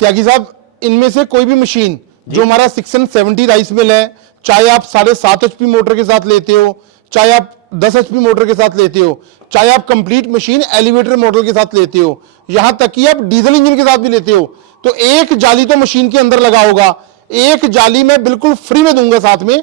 त्यागी साहब, इनमें से कोई भी मशीन जो हमारा 670 राइस मिल है, चाहे आप 7.5 HP मोटर के साथ लेते हो, चाहे आप 10 HP मोटर के साथ लेते हो, चाहे आप कंप्लीट मशीन एलिवेटर मॉडल के साथ लेते हो, यहां तक कि आप डीजल इंजन के साथ भी लेते हो, तो एक जाली तो मशीन के अंदर लगा होगा। एक जाली मैं बिल्कुल फ्री में दूंगा साथ में।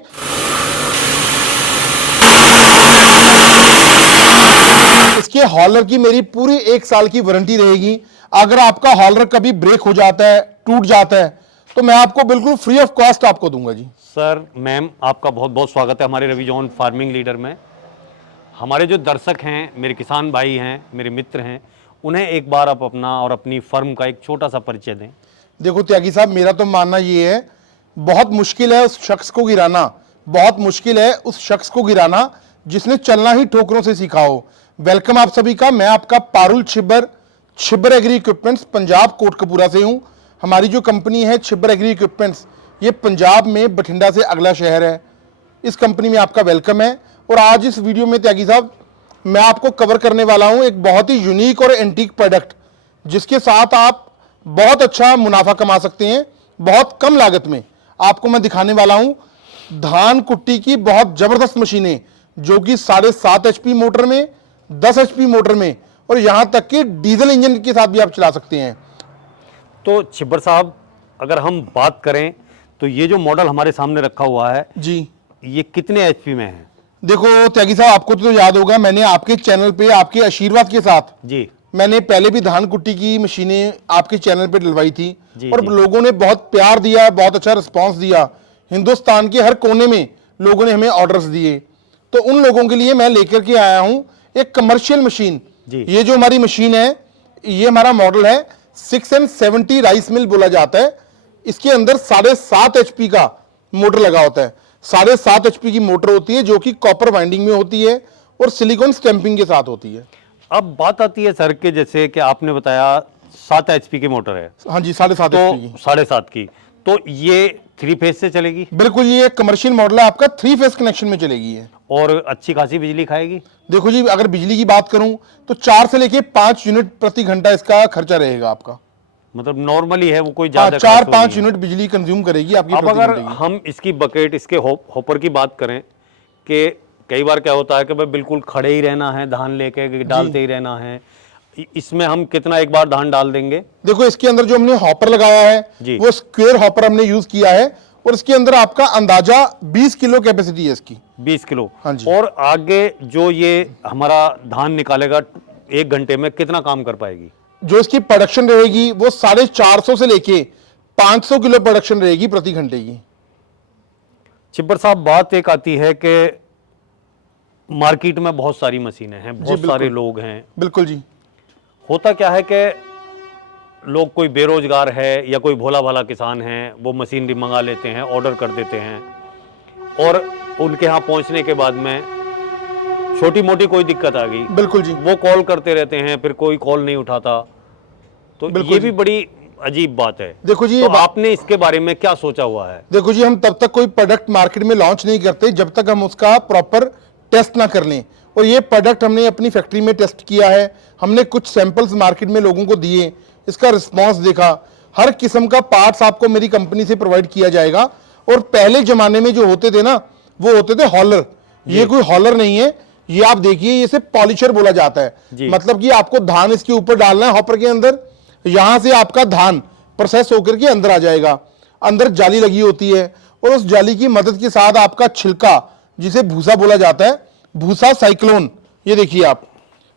इसके हॉलर की मेरी पूरी 1 साल की वारंटी रहेगी। अगर आपका हॉलर कभी ब्रेक हो जाता है, टूट जाता है, तो मैं आपको बिल्कुल फ्री ऑफ कॉस्ट आपको दूंगा जी। सर, मैम, आपका बहुत बहुत स्वागत है हमारे रवि जॉन फार्मिंग लीडर में। हमारे जो दर्शक हैं, मेरे किसान भाई हैं, मेरे मित्र हैं, उन्हें एक बार आप अपना और अपनी फर्म का एक छोटा सा परिचय दें। देखो त्यागी साहब, मेरा तो मानना ये है, बहुत मुश्किल है उस शख्स को गिराना, बहुत मुश्किल है उस शख्स को गिराना जिसने चलना ही ठोकरों से सीखा हो। वेलकम आप सभी का। मैं आपका पारुल छिब्बर एग्री इक्विपमेंट्स, पंजाब कोटकपूरा से हूं। हमारी जो कंपनी है छिब्बर एग्री इक्विपमेंट्स, ये पंजाब में बठिंडा से अगला शहर है। इस कंपनी में आपका वेलकम है। और आज इस वीडियो में त्यागी साहब, मैं आपको कवर करने वाला हूं एक बहुत ही यूनिक और एंटीक प्रोडक्ट, जिसके साथ आप बहुत अच्छा मुनाफा कमा सकते हैं बहुत कम लागत में। आपको मैं दिखाने वाला हूं धान कुट्टी की बहुत जबरदस्त मशीनें, जो कि 7.5 HP मोटर में, 10 HP मोटर में, और यहां तक कि डीजल इंजन के साथ भी आप चला सकते हैं। तो छिब्बर साहब, अगर हम बात करें तो ये जो मॉडल हमारे सामने रखा हुआ है जी, ये कितने HP में है? देखो त्यागी साहब, आपको तो याद होगा, मैंने आपके चैनल पे आपके आशीर्वाद के साथ जी, मैंने पहले भी धान कुट्टी की मशीनें आपके चैनल पे डलवाई थी और जी। लोगों ने बहुत प्यार दिया, बहुत अच्छा रिस्पांस दिया। हिंदुस्तान के हर कोने में लोगों ने हमें ऑर्डर्स दिए। तो उन लोगों के लिए मैं लेकर के आया हूं एक कमर्शियल मशीन। ये जो हमारी मशीन है, ये हमारा मॉडल है 670 राइस मिल बोला जाता है। इसके अंदर 7.5 HP का मोटर लगा होता है। 7.5 HP की मोटर होती है, जो कि कॉपर वाइंडिंग में होती है और सिलिकॉन स्टैंपिंग के साथ होती है। अब बात आती है सर के, जैसे कि आपने बताया 7 HP की मोटर है। हाँ जी, 7.5 तो HP की। 7.5 की, तो ये 3 फेज से चलेगी? बिल्कुल, ये एक कमर्शियल मॉडल है आपका, 3 फेज कनेक्शन में चलेगी है। और अच्छी खासी बिजली खाएगी? देखो जी, अगर बिजली की बात करूं तो 4 से लेके 5 यूनिट प्रति घंटा इसका खर्चा रहेगा आपका। मतलब नॉर्मली है वो, कोई ज्यादा 4-5 यूनिट बिजली कंज्यूम करेगी आपकी अब प्रति अगर घंटे की। हम इसकी बकेट, इसके हॉपर की बात करें कि कई बार क्या होता है कि भाई बिल्कुल खड़े ही रहना है, धान लेके डालते ही रहना है, इसमें हम कितना एक बार धान डाल देंगे? देखो, इसके अंदर जो हमने हॉपर लगाया है वो स्क्वायर हॉपर हमने यूज किया है, और इसके अंदर आपका अंदाजा 20 किलो कैपेसिटी है इसकी। 20 किलो। हाँ जी। और आगे जो ये हमारा धान निकालेगा 1 घंटे में कितना काम कर पाएगी? जो इसकी प्रोडक्शन रहेगी वो 450 से लेके 500 किलो प्रोडक्शन रहेगी प्रति घंटे की। छिब्बर साहब, बात एक आती है कि मार्केट में बहुत सारी मशीनें हैं, बहुत सारे लोग हैं। बिल्कुल जी। होता क्या है कि लोग, कोई बेरोजगार है या कोई भोला भाला किसान है, वो मशीनरी मंगा लेते हैं, ऑर्डर कर देते हैं, और उनके यहाँ पहुंचने के बाद में छोटी मोटी कोई दिक्कत आ गई, बिल्कुल जी, वो कॉल करते रहते हैं, फिर कोई कॉल नहीं उठाता। तो ये भी बड़ी अजीब बात है। देखो जी, तो आपने इसके बारे में क्या सोचा हुआ है? देखो जी, हम तब तक कोई प्रोडक्ट मार्केट में लॉन्च नहीं करते जब तक हम उसका प्रॉपर टेस्ट ना कर लें। और ये प्रोडक्ट हमने अपनी फैक्ट्री में टेस्ट किया है, हमने कुछ सैंपल्स मार्केट में लोगों को दिए, इसका रिस्पांस देखा। हर किस्म का पार्ट्स आपको मेरी कंपनी से प्रोवाइड किया जाएगा। और पहले जमाने में जो होते थे ना, वो होते थे हॉलर। ये कोई हॉलर नहीं है, ये आप देखिए, ये सिर्फ पॉलिशर बोला जाता है। मतलब कि आपको धान इसके ऊपर डालना है हॉपर के अंदर, यहां से आपका धान प्रोसेस होकर के अंदर आ जाएगा। अंदर जाली लगी होती है, और उस जाली की मदद के साथ आपका छिलका, जिसे भूसा बोला जाता है, भूसा साइक्लोन, ये देखिए आप,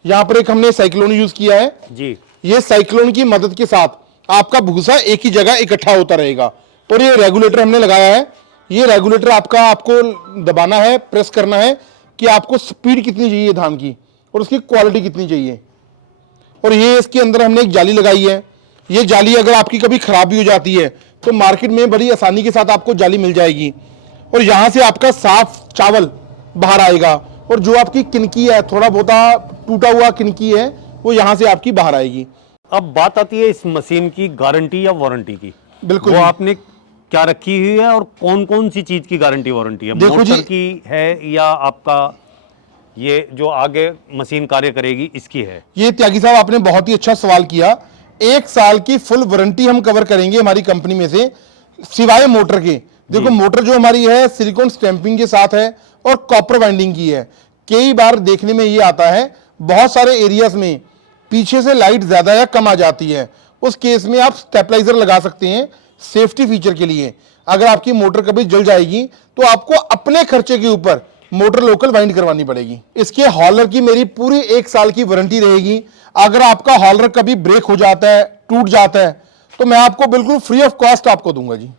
यहां पर एक हमने साइक्लोन यूज किया है जी। ये साइक्लोन की मदद के साथ आपका भूसा एक ही जगह इकट्ठा होता रहेगा। और ये रेगुलेटर हमने लगाया है। ये रेगुलेटर आपको दबाना है, प्रेस करना है कि आपको स्पीड कितनी चाहिए धान की और उसकी क्वालिटी कितनी चाहिए। और ये इसके अंदर हमने एक जाली लगाई है। ये जाली अगर आपकी कभी खराब भी हो जाती है तो मार्केट में बड़ी आसानी के साथ आपको जाली मिल जाएगी। और यहां से आपका साफ चावल बाहर आएगा, और जो आपकी किनकी है, थोड़ा बहुत टूटा हुआ किनकी है, वो यहां से आपकी बाहर आएगी। अब बात आती है इस मशीन की गारंटी या वारंटी की। बिल्कुल, वो आपने क्या रखी हुई है और कौन कौन सी चीज की गारंटी वारंटी है? मोटर की है या आपका ये जो आगे मशीन कार्य करेगी इसकी है? ये त्यागी साहब, आपने बहुत ही अच्छा सवाल किया। 1 साल की फुल वारंटी हम कवर करेंगे हमारी कंपनी में से, सिवाय मोटर के। देखो मोटर जो हमारी है सिलिकॉन स्टैंपिंग के साथ है और कॉपर वाइंडिंग की है। कई बार देखने में ये आता है बहुत सारे एरियाज में पीछे से लाइट ज्यादा या कम आ जाती है, उस केस में आप स्टेबलाइजर लगा सकते हैं सेफ्टी फीचर के लिए। अगर आपकी मोटर कभी जल जाएगी तो आपको अपने खर्चे के ऊपर मोटर लोकल वाइंड करवानी पड़ेगी। इसके हॉलर की मेरी पूरी 1 साल की वारंटी रहेगी। अगर आपका हॉलर कभी ब्रेक हो जाता है, टूट जाता है, तो मैं आपको बिल्कुल फ्री ऑफ कॉस्ट आपको दूंगा जी।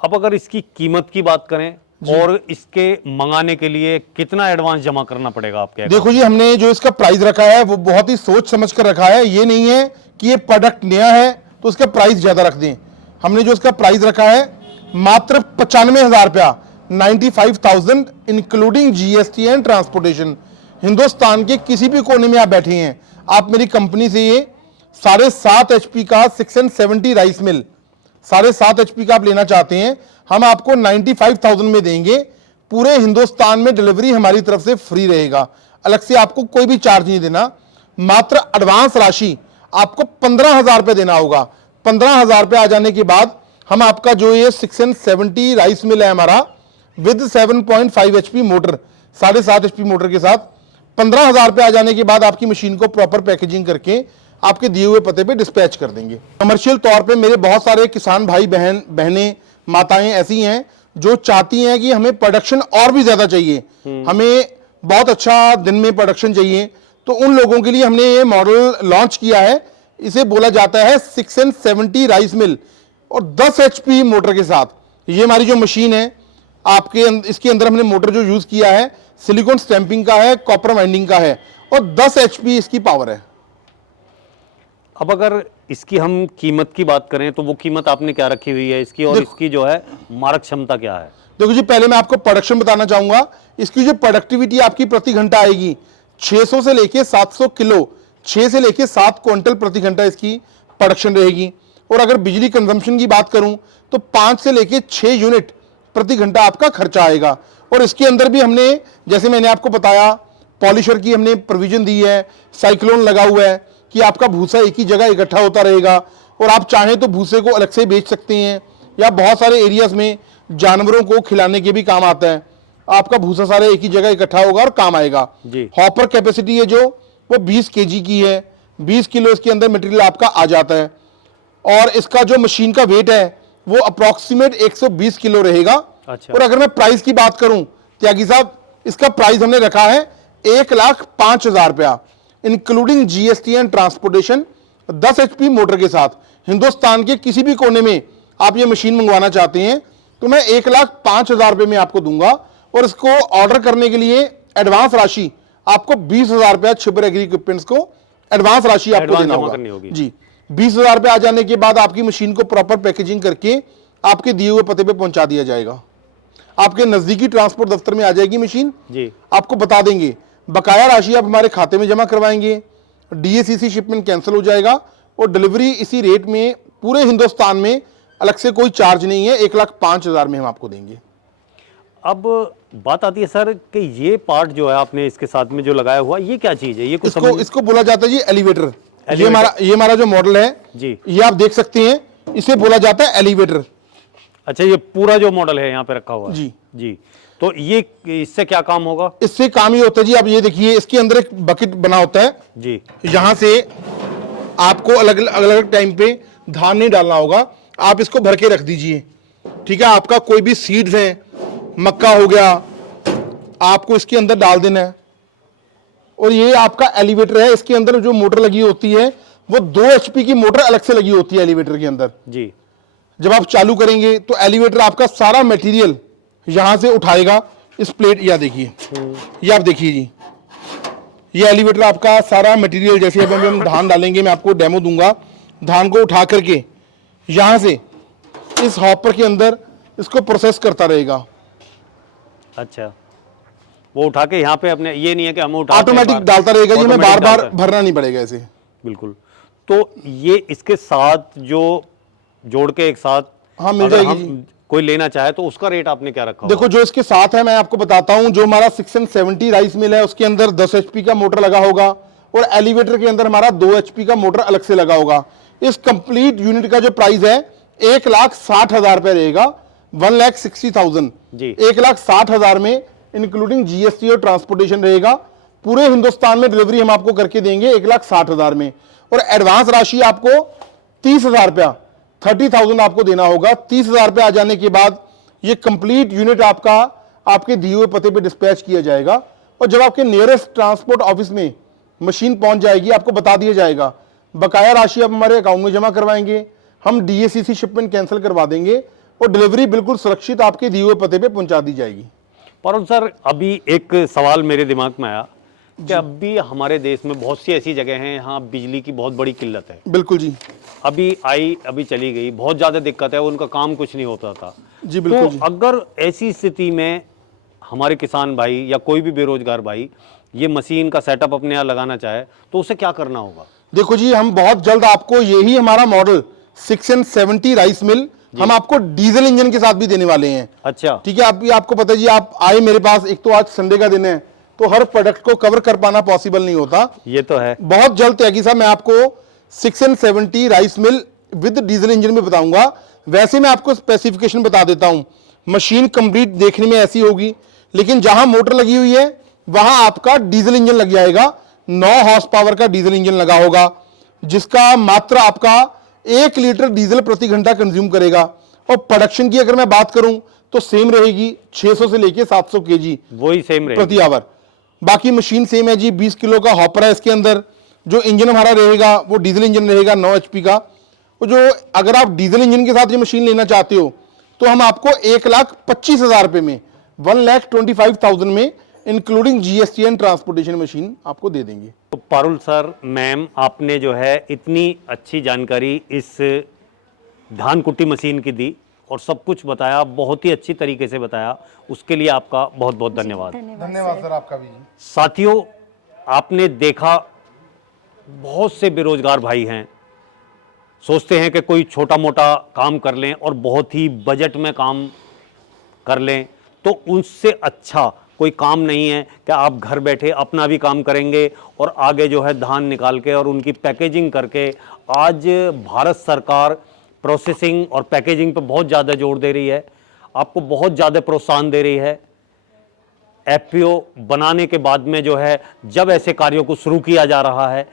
अब अगर इसकी कीमत की बात करें और इसके मंगाने के लिए कितना एडवांस जमा करना पड़ेगा आपके? देखो जी, हमने जो इसका प्राइस रखा है वो बहुत ही सोच समझ कर रखा है। ये नहीं है कि ये प्रोडक्ट नया है तो उसका प्राइस ज्यादा रख दें। हमने जो इसका प्राइस रखा है मात्र 95,000 रुपया, 95,000 including GST and transportation. Hindustan के किसी भी कोने में आप बैठे हैं, आप मेरी कंपनी से ये 7.5 HP का 670 राइस मिल 7.5 HP का आप लेना चाहते हैं, हम आपको 95,000 में देंगे। पूरे हिंदुस्तान में डिलीवरी हमारी तरफ से फ्री रहेगा, अलग से आपको कोई भी चार्ज नहीं देना। मात्र एडवांस राशि आपको 15,000 रुपए देना होगा। 15,000 रुपए आ जाने के बाद हम आपका जो ये 670 राइस मिल है हमारा with 7.5 HP motor, 7.5 HP motor के साथ 15,000 रुपए आ जाने के बाद आपकी मशीन को प्रॉपर पैकेजिंग करके आपके दिए हुए पते पे डिस्पैच कर देंगे। कमर्शियल तौर पे मेरे बहुत सारे किसान भाई बहनें माताएं ऐसी हैं जो चाहती हैं कि हमें प्रोडक्शन और भी ज्यादा चाहिए, हमें बहुत अच्छा दिन में प्रोडक्शन चाहिए, तो उन लोगों के लिए हमने ये मॉडल लॉन्च किया है। इसे बोला जाता है 670 राइस मिल और 10 HP मोटर के साथ। ये हमारी जो मशीन है आपके इसके अंदर हमने मोटर जो यूज किया है सिलिकॉन स्टैंपिंग का है, कॉपर वाइंडिंग का है और 10 HP इसकी पावर है। अब अगर इसकी हम कीमत की बात करें तो वो कीमत आपने क्या रखी हुई है इसकी, और इसकी जो है मारक क्षमता क्या है? देखो जी, पहले मैं आपको प्रोडक्शन बताना चाहूंगा। इसकी जो प्रोडक्टिविटी आपकी प्रति घंटा आएगी 600 से लेके 700 किलो, 6 से लेके 7 क्विंटल प्रति घंटा इसकी प्रोडक्शन रहेगी। और अगर बिजली कंजम्पशन की बात करूं तो 5 से लेके 6 यूनिट प्रति घंटा आपका खर्चा आएगा। और इसके अंदर भी हमने, जैसे मैंने आपको बताया, पॉलिशर की हमने प्रोविजन दी है, साइक्लोन लगा हुआ है कि आपका भूसा एक ही जगह इकट्ठा होता रहेगा और आप चाहें तो भूसे को अलग से बेच सकते हैं, या बहुत सारे एरियाज में जानवरों को खिलाने के भी काम आता है। आपका भूसा सारे एक ही जगह इकट्ठा होगा और काम आएगा जी। हॉपर कैपेसिटी है जो वो 20 kg की है, 20 किलो इसके अंदर मटेरियल आपका आ जाता है। और इसका जो मशीन का वेट है वो अप्रोक्सीमेट 120 किलो रहेगा। अच्छा। और अगर मैं प्राइस की बात करूं त्यागी साहब, इसका प्राइस हमने रखा है 1,05,000 रुपया including GST and transportation, 10 HP motor के साथ। हिंदुस्तान के किसी भी कोने में आप ये मशीन मंगवाना चाहते हैं तो मैं 1,05,000 रुपये में आपको दूंगा। और इसको ऑर्डर करने के लिए एडवांस राशि आपको 20,000 रुपया छिपर एग्री इक्विपमेंट्स को एडवांस राशि आपको देना होगा जी। 20,000 रुपये आ जाने के बाद आपकी मशीन को प्रॉपर पैकेजिंग करके आपके दिए हुए पते पे पहुंचा दिया जाएगा। आपके नजदीकी ट्रांसपोर्ट दफ्तर में आ जाएगी मशीन जी। आपको बता देंगे, बकाया राशि आप हमारे खाते में जमा करवाएंगे, डीएसीसी शिपमेंट कैंसिल हो जाएगा और डिलीवरी इसी रेट में पूरे हिंदुस्तान में, अलग से कोई चार्ज नहीं है, 1,05,000 में हम आपको देंगे। अब बात आती है सर कि ये पार्ट जो है आपने इसके साथ में जो लगाया हुआ, ये क्या चीज है? ये कुछ इसको बोला जाता है जी एलिवेटर। ये हमारा जो मॉडल है जी, ये आप देख सकते हैं, इसे बोला जाता है एलिवेटर। अच्छा, ये पूरा जो मॉडल है यहाँ पे रखा हुआ है जी जी। तो ये इससे क्या काम होगा? इससे काम ये होता है जी, आप ये देखिए, इसके अंदर एक बकेट बना होता है जी। यहां से आपको अलग अलग टाइम पे धान नहीं डालना होगा, आप इसको भर के रख दीजिए, ठीक है। आपका कोई भी सीड्स है, मक्का हो गया, आपको इसके अंदर डाल देना है। और ये आपका एलिवेटर है, इसके अंदर जो मोटर लगी होती है वो 2 HP की मोटर अलग से लगी होती है एलिवेटर के अंदर जी। जब आप चालू करेंगे तो एलिवेटर आपका सारा मटेरियल यहां से उठाएगा इस प्लेट, या देखिए, ये आप देखिए जी, ये एलिवेटर आपका सारा मटेरियल, जैसे अब हम धान डालेंगे, मैं आपको डेमो दूंगा, धान को उठा करके यहां से इस हॉपर के अंदर इसको प्रोसेस करता रहेगा। अच्छा, वो उठा के यहाँ पे अपने, ये नहीं है कि हम उठा, ऑटोमेटिक डालता रहेगा जी, हमें बार बार भरना नहीं पड़ेगा इसे। बिल्कुल। तो ये इसके साथ जो जोड़ के एक साथ, हाँ, मिल जाएगी जी। कोई लेना चाहे तो उसका रेट आपने क्या रखा? देखो, जो इसके साथ है मैं आपको बताता हूं, जो हमारा 670 राइस मिल है उसके अंदर 10 HP का मोटर लगा होगा और एलिवेटर के अंदर हमारा 2 HP का मोटर अलग से लगा होगा। इस कंप्लीट यूनिट का जो प्राइस है 1,60,000 रुपए रहेगा, 1,60,000 जी। 1,60,000 में इंक्लूडिंग जीएसटी और ट्रांसपोर्टेशन रहेगा। पूरे हिंदुस्तान में डिलीवरी हम आपको करके देंगे 1,60,000 में, और एडवांस राशि आपको 30,000 रुपया 30,000 आपको देना होगा। 30,000 रुपये आ जाने के बाद ये कंप्लीट यूनिट आपका आपके दिए हुए पते पे डिस्पैच किया जाएगा, और जब आपके नियरेस्ट ट्रांसपोर्ट ऑफिस में मशीन पहुंच जाएगी आपको बता दिया जाएगा, बकाया राशि आप हमारे अकाउंट में जमा करवाएंगे, हम डीएसीसी शिपमेंट कैंसिल करवा देंगे और डिलीवरी बिल्कुल सुरक्षित आपके दिए हुए पते पे पहुंचा दी जाएगी। पर सर अभी एक सवाल मेरे दिमाग में आया कि अभी हमारे देश में बहुत सी ऐसी जगह हैं यहाँ बिजली की बहुत बड़ी किल्लत है। बिल्कुल जी। अभी आई अभी चली गई, बहुत ज़्यादा दिक्कत है, उनका काम कुछ नहीं होता था जी बिल्कुल जी। तो अगर ऐसी स्थिति में हमारे किसान भाई या कोई भी बेरोजगार भाई ये मशीन का सेटअप अपने यहाँ लगाना चाहे तो उसे क्या करना होगा? देखो जी, हम बहुत जल्द आपको यही हमारा मॉडल 6N70 राइस मिल हम आपको डीजल इंजन के साथ भी देने वाले हैं। अच्छा, ठीक है, आपको पता है जी, आप आए मेरे पास, एक तो आज संडे का दिन है तो हर प्रोडक्ट को कवर कर पाना पॉसिबल नहीं होता, ये तो है। बहुत जल्द त्यागी साहब मैं आपको 6N70 rice mill with diesel engine में बताऊंगा। वैसे मैं आपको स्पेसिफिकेशन बता देता हूं, मशीन कंप्लीट देखने में ऐसी होगी, लेकिन जहां मोटर लगी हुई है वहां आपका डीजल इंजन लग जाएगा। 9 हॉर्स पावर का डीजल इंजन लगा होगा, जिसका मात्र आपका 1 लीटर डीजल प्रति घंटा कंज्यूम करेगा। और प्रोडक्शन की अगर मैं बात करूं तो सेम रहेगी, 600 से लेके 700 केजी वही सेम रहेगी प्रति आवर। बाकी मशीन सेम है जी, 20 किलो का हॉपर है इसके अंदर। जो इंजन हमारा रहेगा वो डीजल इंजन रहेगा 9 HP का। वो जो अगर आप डीजल इंजन के साथ ये मशीन लेना चाहते हो तो हम आपको 1,25,000 रुपए में 1,25,000 में including GST and transportation machine आपको दे देंगे। तो पारुल सर, मैम, आपने जो है इतनी अच्छी जानकारी इस धान कुट्टी मशीन की दी और सब कुछ बताया, बहुत ही अच्छी तरीके से बताया, उसके लिए आपका बहुत बहुत धन्यवाद। धन्यवाद सर आपका भी। साथियों, आपने देखा बहुत से बेरोजगार भाई हैं, सोचते हैं कि कोई छोटा मोटा काम कर लें और बहुत ही बजट में काम कर लें, तो उनसे अच्छा कोई काम नहीं है कि आप घर बैठे अपना भी काम करेंगे और आगे जो है धान निकाल के और उनकी पैकेजिंग करके। आज भारत सरकार प्रोसेसिंग और पैकेजिंग पे बहुत ज़्यादा जोर दे रही है, आपको बहुत ज़्यादा प्रोत्साहन दे रही है। एफपीओ बनाने के बाद में जो है जब ऐसे कार्यों को शुरू किया जा रहा है,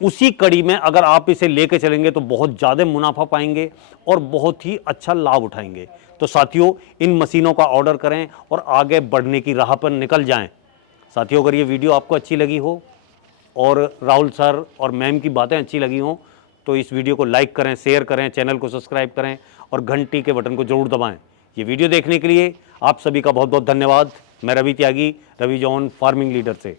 उसी कड़ी में अगर आप इसे लेके चलेंगे तो बहुत ज़्यादा मुनाफा पाएंगे और बहुत ही अच्छा लाभ उठाएंगे। तो साथियों, इन मशीनों का ऑर्डर करें और आगे बढ़ने की राह पर निकल जाएं। साथियों, अगर ये वीडियो आपको अच्छी लगी हो और राहुल सर और मैम की बातें अच्छी लगी हों तो इस वीडियो को लाइक करें, शेयर करें, चैनल को सब्सक्राइब करें और घंटी के बटन को जरूर दबाएं। ये वीडियो देखने के लिए आप सभी का बहुत बहुत धन्यवाद। मैं रवि त्यागी, रवि जॉन फार्मिंग लीडर से।